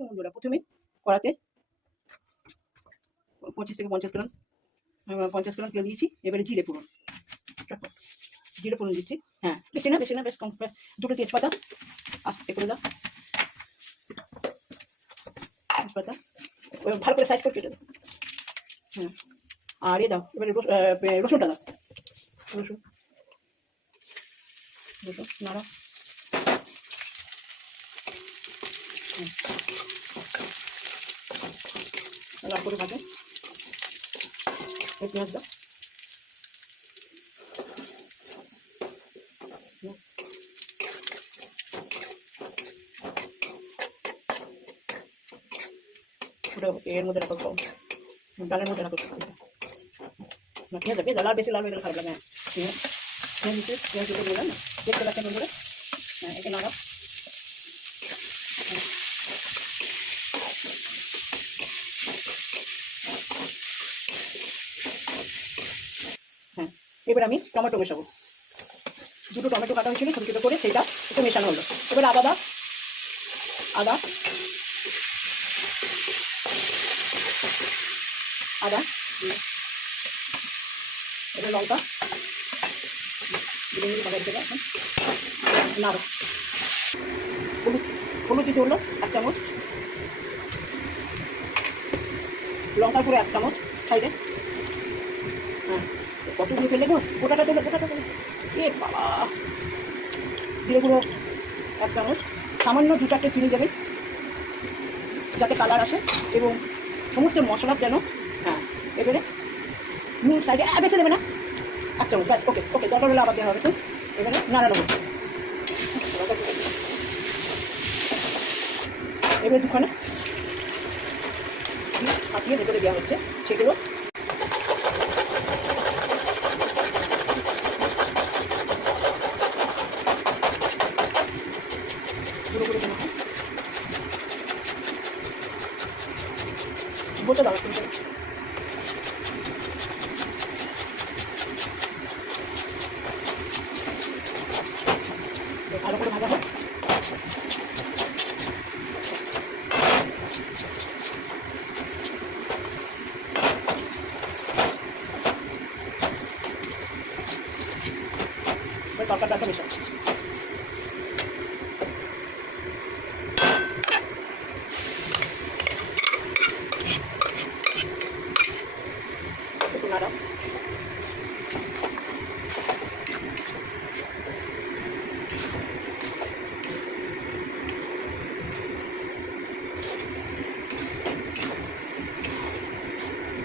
দেখুন বন্ধুরা, প্রথমে কড়াতে 25 থেকে 50 গ্রাম 50 গ্রাম তেল দিয়েছি। এবারে জিরে ফোড়ন দিচ্ছি। হ্যাঁ, বেশি না বেশ কম, বেশ 2টো তেজপাতা আস্তে করে দাও। তেজপাতা ভালো করে সাইজ করে কেটে দাও। হ্যাঁ, আর এ দাও এবারে রসুনটা দাও। রসুন নাড়া। লাল করে ভাজো। পেঁয়াজ দাও। এর মধ্যে রাখো, ডালের মধ্যে রাখো। পেঁয়াজ লাল, বেশি লাল হয়ে গেলে খারাপ লাগে। পেঁয়াজ দিলাম না, দেখতে পাচ্ছেন বন্ধুরা। হ্যাঁ, এটা নাড়াও। হ্যাঁ, এবার আমি টমেটো মেশাবো। 2টো টমেটো কাটা হয়েছিল ছোটো ছোটো করে, সেটা একটু মেশানো হলো। এবার আদা এবার লঙ্কা নাড়ো। হলুদ দিতে হলো 1 চামচ, লঙ্কার করে 1 চামচ সাইডে। হ্যাঁ, কতগুলো ফেলে গো, গোটাটা তোলো। এ বাবা, জিরে গুঁড়ো 1 চামচ, সামান্য 2-4টে চিনি দেবেন যাতে কালার আসে এবং সমস্ত মশলা যেন। হ্যাঁ, এবারে নুন সাইডে বেশি দেবে না, 1 চামচ ব্যাস। ওকে, দরকার হলে আবার দেওয়া হবে। তো এবারে নাড়ানো হবে। এবারে 2খানা ফাটিয়ে ভেতরে দেওয়া হচ্ছে, সেগুলো গুঁড়ো করে দেওয়া হয়। বলতে দাও ভালো করে ভাজা হয়। তরকারিটা মেশাও। একটু নাড়াও।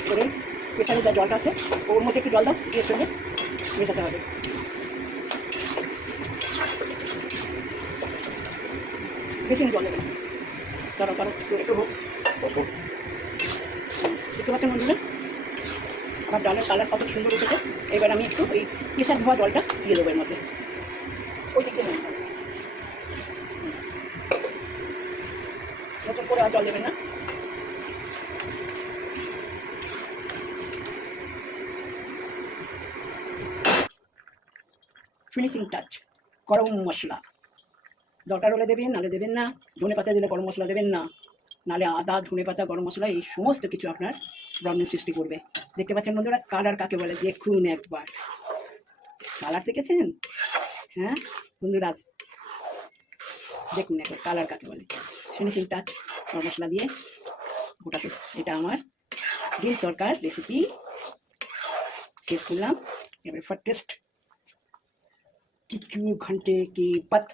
করে পেছনে যা জলটা আছে ওর মধ্যে একটু জল দাও, এর সঙ্গে মেশাতে হবে। বেশি জল দেবে না, কারণ একটু হোক। দেখতে পাচ্ছেন বন্ধুরা, আমার ডালের কালার কত সুন্দর উঠেছে। এবার আমি একটু ওই প্রেসার ধোয়া জলটা দিয়ে দেবো এর মধ্যে। ওই দিক দিয়ে নতুন করে আর জল দেবেন না। ফিনিশিং টাচ, গরম মশলা। দরকার হলে দেবেন, নাহলে দেবেন না। ধনে পাতা দিলে গরম মশলা দেবেন না, নাহলে আদা, ধনে পাতা, গরম মশলা এই সমস্ত কিছু আপনার প্রবলেম সৃষ্টি করবে। দেখতে পাচ্ছেন বন্ধুরা, কালার কাকে বলে দেখুন একবার। কালার দেখেছেন? হ্যাঁ বন্ধুরা, দেখুন একবার কালার কাকে বলে। ফিনিশিং টাচ, গরম মশলা দিয়ে গোটাতে। এটা আমার ডিল তরকার রেসিপি শেষ করলাম। এবার ফার্স্ট কিছু ঘন্টে কি বাদ